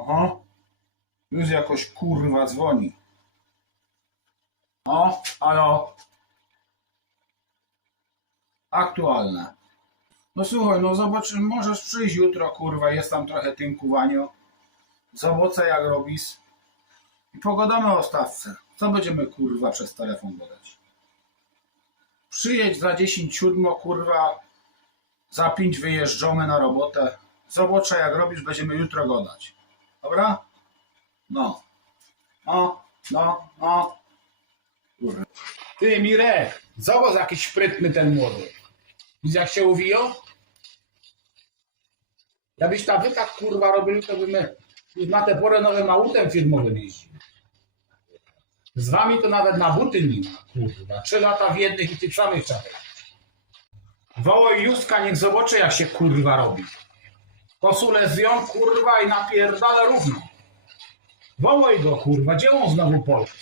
Aha. Już jakoś kurwa dzwoni. O, halo. Aktualne. No słuchaj, no zobacz, możesz przyjść jutro, kurwa, jest tam trochę tynkuwanio. Zobacz jak robisz. I pogadamy o stawce. Co będziemy, kurwa, przez telefon gadać? Przyjedź za 10 siódmo, kurwa, za 5 wyjeżdżamy na robotę. Zobacz jak robisz, będziemy jutro gadać. Dobra? No. No, no, no. Kurwa. Ty, Mirek, zobacz jaki sprytny ten młody. Widzisz jak się uwiją? Jakbyś ta wy tak kurwa robili, to by my na tę porę nowym autem firmowym jeździli. Z wami to nawet na buty nie ma, kurwa. Trzy lata w jednych i tych samych czapach. Wołaj Józka, niech zobaczy jak się kurwa robi. Kosulę zją, kurwa, i napierdala równo. Wołaj go, kurwa, gdzie on znowu poleci?